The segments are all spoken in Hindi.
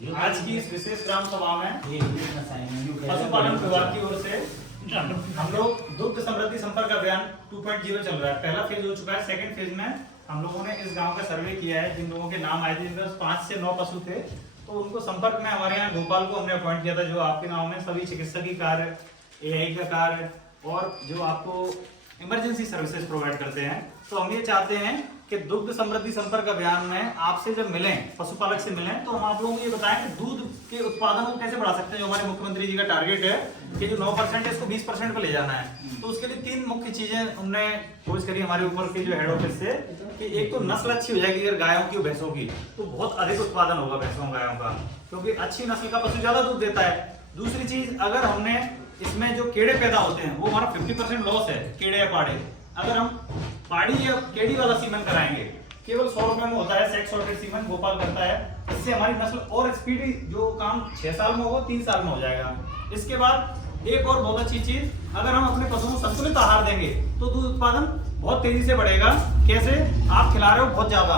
आज की इस विशेष ग्राम सभा में पशुपालन विभाग की ओर से हम लोग दुग्ध समृद्धि संपर्क अभियान 2.0 चल रहा है। पहला फेज हो चुका है। सेकंड फेज में हम लोगों ने इस गांव का सर्वे किया है। जिन लोगों के नाम आए थे, जिनके 5 से 9 पशु थे, तो उनको संपर्क में हमारे यहाँ गोपाल को हमने अपॉइंट किया था, जो आपके गाँव में सभी चिकित्सकीय कार्य, एआई का कार्य और जो आपको इमरजेंसी सर्विसेज प्रोवाइड करते हैं। तो हम ये चाहते हैं कि दुग्ध समृद्धि संपर्क अभियान में आपसे जब मिलें, पशुपालक से मिलें, तो हम आप लोगों को ये बताएं कि दूध के उत्पादन को कैसे बढ़ा सकते हैं। जो हमारे मुख्यमंत्री जी का टारगेट है कि जो 9% है इसको 20% पे ले जाना है। तो उसके लिए 3 मुख्य चीजें उन्होंने खोज करी हमारे ऊपर के जो हेड ऑफिस से, कि एक तो नस्ल अच्छी हो जाएगी अगर गायों की और भैंसों की, तो बहुत अधिक उत्पादन होगा भैंसों गायों का, क्योंकि अच्छी नस्ल का पशु ज्यादा दूध देता है। दूसरी चीज, अगर हमने इसमें जो कीड़े पैदा होते हैं वो हमारा 50% लॉस है, कीड़े या पाड़े। अगर हम पाड़ी या केड़ी वाला सीमन कराएंगे, केवल 100 रुपए में होता है, सेक्स सॉर्टेड सीमन गोपाल करता है। इससे हमारी नस्ल और स्पीडी, जो काम 6 साल में होगा 3 साल में हो जाएगा। इसके बाद एक और बहुत अच्छी चीज, अगर हम अपने पशुओं को संतुलित आहार देंगे तो दूध उत्पादन बहुत तेजी से बढ़ेगा। कैसे? आप खिला रहे हो बहुत ज्यादा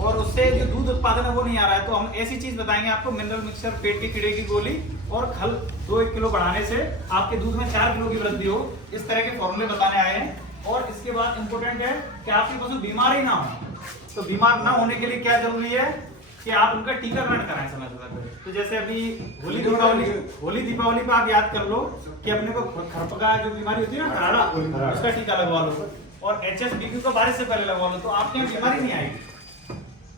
और उससे जो दूध उत्पादन है वो नहीं आ रहा है, तो हम ऐसी चीज बताएंगे आपको, मिनरल मिक्सचर, पेट के कीड़े की गोली और खल 2-1 किलो बढ़ाने से आपके दूध में 4 किलो की वृद्धि हो। इस तरह के फॉर्मूले बताने आए हैं। और इसके बाद इम्पोर्टेंट है कि आपके पशु बीमार ही ना हो। तो बीमार ना होने के लिए क्या जरूरी है कि आप उनका टीकाकरण कराएं समय समय। तो जैसे अभी होली दीपावली पे आप याद कर लो कि अपने को खरपका जो बीमारी होती है ना, खराड़ा, उसका टीका लगवा लो, और HSBQ का बारिश से पहले लगवा लो, तो आपके यहाँ बीमारी नहीं आएगी।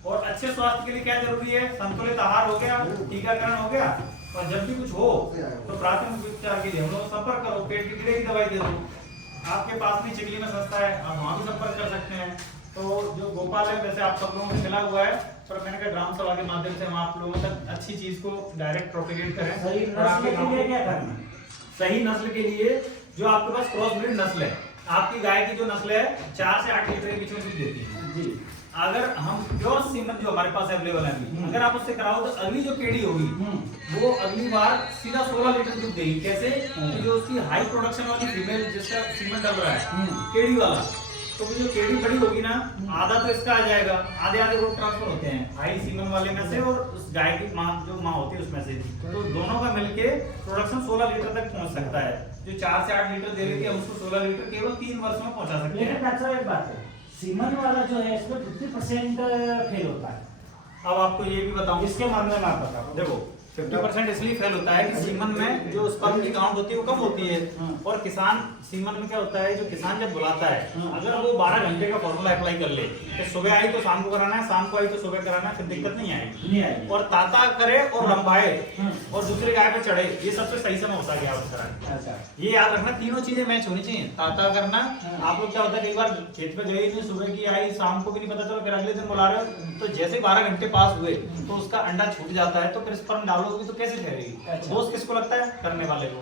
और अच्छे स्वास्थ्य के लिए क्या जरूरी है? संतुलित आहार हो गया, टीकाकरण हो गया, और जब भी कुछ हो तो प्राथमिक उपचार के लिए हम लोग संपर्क करो। पेट के कीड़े की दवाई दे दो, आपके पास भी चिकली में संस्था है, आप वहाँ भी संपर्क कर सकते हैं। तो जो गोपाल है, वैसे आप सब लोगों से मिला हुआ है, पर मैंने कहा ग्राम सभा के माध्यम से हम आप लोगों तक अच्छी चीज को डायरेक्ट प्रोपेगेट करें। सही नस्ल के लिए क्या करना है? सही नस्ल के लिए जो आपके पास क्रॉस ब्रीड नस्ल है, आपकी गाय की जो नस्ल है 4 से 8 लीटर के बीच में दूध देती है जी। अगर हम प्योर सीमन जो हमारे पास अवेलेबल है, अगर आप उससे कराओ तो अगली जो केड़ी होगी वो अगली बार सीधा 16 लीटर दूध देगी। कैसे? कि जो उसकी हाई प्रोडक्शन वाली फीमेल जिसका सीमन डल रहा है, केड़ी वाला, तो जो केड़ी बड़ी होगी ना, आधा तो इसका आ जाएगा, आधे आधे रोड ट्रांसफर होते हैं हाई सीमन वाले में से और उस गाय की माँ जो माँ होती है उसमें से, तो दोनों का मिलके प्रोडक्शन 16 लीटर तक पहुंच सकता है। जो 4 से 8 लीटर दे रही थी, हम उसको 16 लीटर केवल 3 वर्ष में पहुंचा सकते हैं। लेकिन अच्छा एक बात है, सीमन वाला जो है इसमें 50% फेल होता है। अब आपको ये भी बताऊं, इसके मामले में आप बताओ। देखो 50% इसलिए फेल होता है कि सीमन में जो स्पर्म की काउंट होती है वो कम होती है। और किसान सीमन में क्या होता है, जो किसान जब बुलाता है, अगर वो 12 घंटे का फॉर्मूला अप्लाई कर ले कि सुबह आई तो शाम को कराना है, शाम को आई तो सुबह कराना है, फिर दिक्कत नहीं आएगी। और ताता करे और लंबाए और दूसरे गाय पे चढ़े, ये सबसे सही समय होता है आप कराएं। ये याद रखना, तीनों चीजें मैच होनी चाहिए। ताता करना, आप लोग क्या होता है कई बार खेत पे गई नहीं, सुबह की आई, शाम को भी नहीं पता चला, फिर अगले दिन बुला रहे हो, तो जैसे 12 घंटे पास हुए तो उसका अंडा छूट जाता है, तो फिर स्पर्म डालोगे तो कैसे ठहरेगी? दोष किसको लगता है? करने वाले को।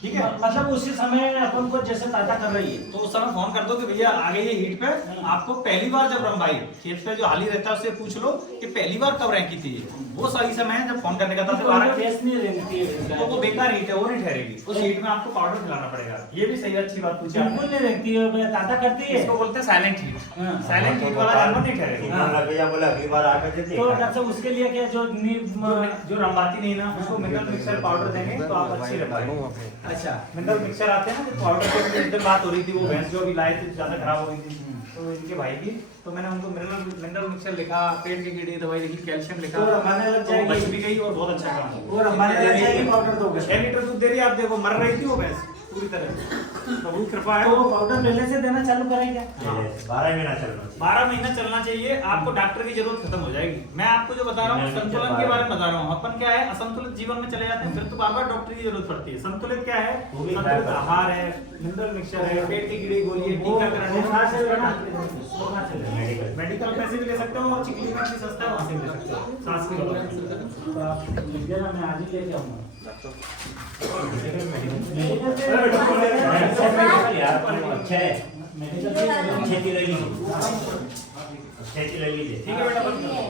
ठीक है, मतलब उसी समय अपन को जैसे ताजा कर रही है तो उस समय फोन कर दो कि भैया आ गई है हीट पे। आपको पहली बार जब रंबाई खेत पे जो हाली रहता है उससे पूछ लो कि पहली बार कब रैंकी थी, वो सही समय है जब फोन करने का था। नहीं रहती है तो वो बेकार हीट है, वो नहीं ठहरेगी। उस हीट में आपको पाउडर खिलाना पड़ेगा। ये भी सही अच्छी बात पूछी, बिल्कुल नहीं रहती है, ताजा करती है। इसको बोलते हैं साइलेंट हीट। साइलेंट हीट वाला जानवर नहीं ठहरेगा। भैया बोला अगली बार आकर देते। तो डॉक्टर साहब उसके लिए क्या जो रंबाती नहीं ना, उसको मिनरल मिक्सर पाउडर देंगे तो आप अच्छी रह पाएंगे। अच्छा, मिनरल मिक्सर आते हैं ना, जो पाउडर के इधर बात हो रही थी, वो भैंस जो अभी लाए थे ज्यादा खराब हो गई थी, तो इनके भाई की, तो मैंने उनको मिनरल मिक्सर लिखा, पेट की कीड़ी दवाई लिखी, कैल्शियम लिखा, तो रंबाने लग जाएगी, बच भी गई और बहुत अच्छा काम वो रंबाने लग जाएगी। पाउडर दोगे 6 लीटर दूध दे रही है, आप देखो मर रही थी वो भैंस पूरी तरह। प्रभु कृपा है। तो पाउडर पहले से देना चालू करेंगे। 12 महीना चलना चाहिए। 12 महीना चलना चाहिए। आपको डॉक्टर की जरूरत खत्म हो जाएगी। मैं आपको जो बता रहा हूँ संतुलन के बारे में बता रहा हूँ। अपन क्या है, असंतुलित जीवन में चले जाते हैं, फिर तो बार बार डॉक्टर की जरूरत पड़ती है। संतुलित क्या है? संतुलित आहार है, मिनरल मिक्सचर है, पेट की कीड़ी गोली है, टीकाकरण है, मेडिकल पैसे भी ले सकते हो और चिकली में भी सस्ता है, वहां से भी ले सकते हो। सांस की तो आप लिख देना, मैं आज ही लेके आऊंगा। यार अच्छा है, मेडिकल अच्छे की रही लीजिए। ठीक है बेटा।